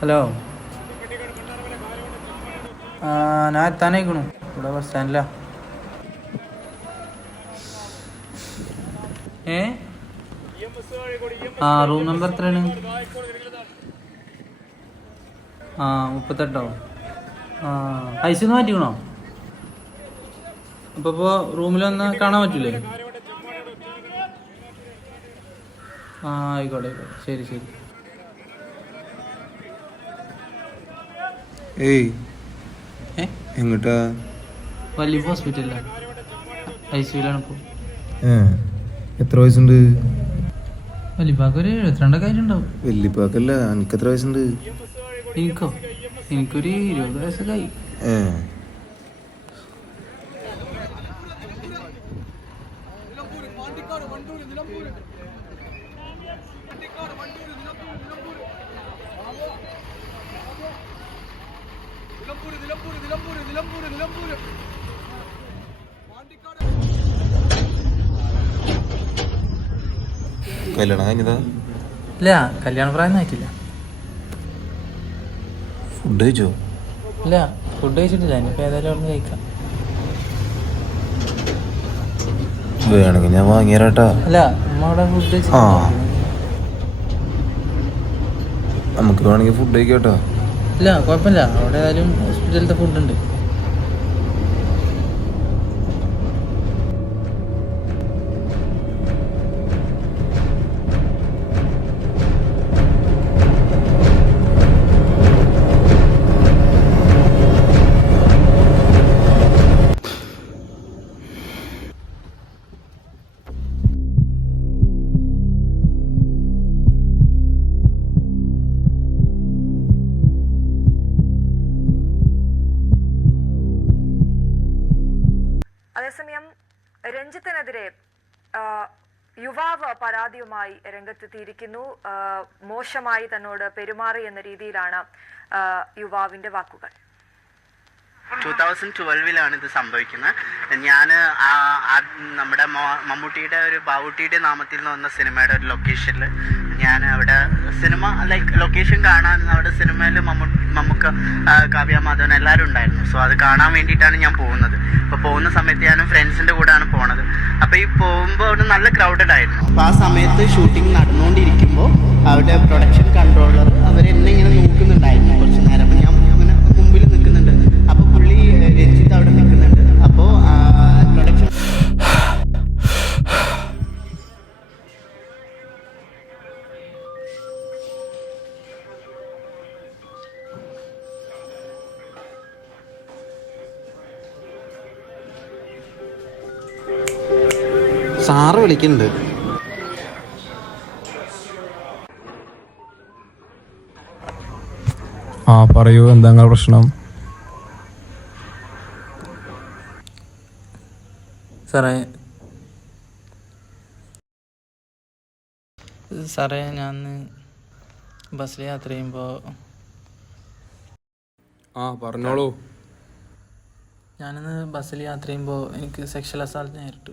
Hello. ഞാൻ എത്താനായിക്കണു. ഇവിടെ bus സ്റ്റാൻഡിലാ. ഏ? ആ റൂം നമ്പർ എത്രയാണ്? ആ മുപ്പത്തെട്ടോ. ആ ഐസിന്ന് മാറ്റിക്കണോ? അപ്പൊ റൂമിൽ വന്ന് കാണാൻ പറ്റൂലേ? ആ ആയിക്കോട്ടെ ആയിക്കോട്ടെ. ശരി ശരി. ഏയ്. ഏ? എങ്ങോട്ടാ? വലിയ ഹോസ്പിറ്റലിലാണ് ഐ സിയിലാണ് ഇപ്പോൾ എത്ര വയസ്സുണ്ട്? വലിയപ്പാക്ക് ഒരു എഴുപത്തിരണ്ടൊക്കെ ആയിട്ടുണ്ടാവും. വല്യപ്പാക്കല്ല എനിക്ക് എത്ര വയസ്സുണ്ട്? എനിക്കോ? എനിക്കൊരു ഇരുപത് വയസ്സൊക്കെ ആയി. ഏ. കല്യാണം കഴിഞ്ഞതാ? ഇല്ല കല്യാണ പ്രായം ആയിട്ടില്ല. ഫുഡ് കഴിച്ചോ? ഇല്ല ഫുഡ് കഴിച്ചിട്ടില്ല ഇനിയിപ്പോൾ ഏതായാലും അവിടെ കഴിക്കാം. വേണമെങ്കിൽ ഞാൻ വാങ്ങിയാട്ടാ അല്ല അമ്മ അവിടെ ഫുഡ് ആ. നമുക്ക് വേണമെങ്കിൽ ഫുഡ് കഴിക്കാം കേട്ടോ. ഇല്ല കുഴപ്പമില്ല. അവിടെ ഏതായാലും ഹോസ്പിറ്റലിലത്തെ ഫുഡ് ഉണ്ട്. രഞ്ജിത്തിനെതിരെ യുവാവ് പരാതിയുമായി രംഗത്തെത്തിയിരിക്കുന്നു. മോശമായി തന്നോട് പെരുമാറി എന്ന രീതിയിലാണ് യുവാവിന്റെ വാക്കുകൾ. ടൂ തൗസൻഡ് ട്വൽവിലാണ് ഇത് സംഭവിക്കുന്നത്. ഞാൻ നമ്മുടെ മമ്മൂട്ടിയുടെ ഒരു ബാവുട്ടിയുടെ നാമത്തിൽ നിന്ന് വന്ന സിനിമയുടെ ഒരു ലൊക്കേഷനിൽ ഞാൻ അവിടെ സിനിമ ലൈക്ക് ലൊക്കേഷൻ കാണാൻ അവിടെ സിനിമയിൽ മമ്മൂ മമ്മൂക്ക കാവ്യ മാധവൻ എല്ലാവരും ഉണ്ടായിരുന്നു. സോ അത് കാണാൻ വേണ്ടിയിട്ടാണ് ഞാൻ പോകുന്നത്. അപ്പോൾ പോകുന്ന സമയത്ത് ഫ്രണ്ട്സിന്റെ ഫ്രണ്ട്സിന്റെ കൂടെയാണ് പോണത്. അപ്പോൾ ഈ പോകുമ്പോൾ അവിടെ നല്ല ക്രൗഡഡ് ആയിരുന്നു. അപ്പോൾ ആ സമയത്ത് ഷൂട്ടിംഗ് നടന്നുകൊണ്ടിരിക്കുമ്പോൾ അവിടെ പ്രൊഡക്ഷൻ കൺട്രോളർ അവരെന്നെ ഇങ്ങനെ നോക്കുന്നുണ്ടായിരുന്നു. കുറച്ച് സാറ് വിളിക്കുന്നുണ്ട്. ആ പറയൂ എന്താ പ്രശ്നം? സാറേ. സാറേ ഞാൻ ബസ് യാത്ര ചെയ്യുമ്പോൾ ആ പറഞ്ഞോളൂ. ഞാനിന്ന് ബസ്സിൽ യാത്ര ചെയ്യുമ്പോൾ എനിക്ക് സെക്ഷൽ അസാൾട്ട് നേരിട്ടു.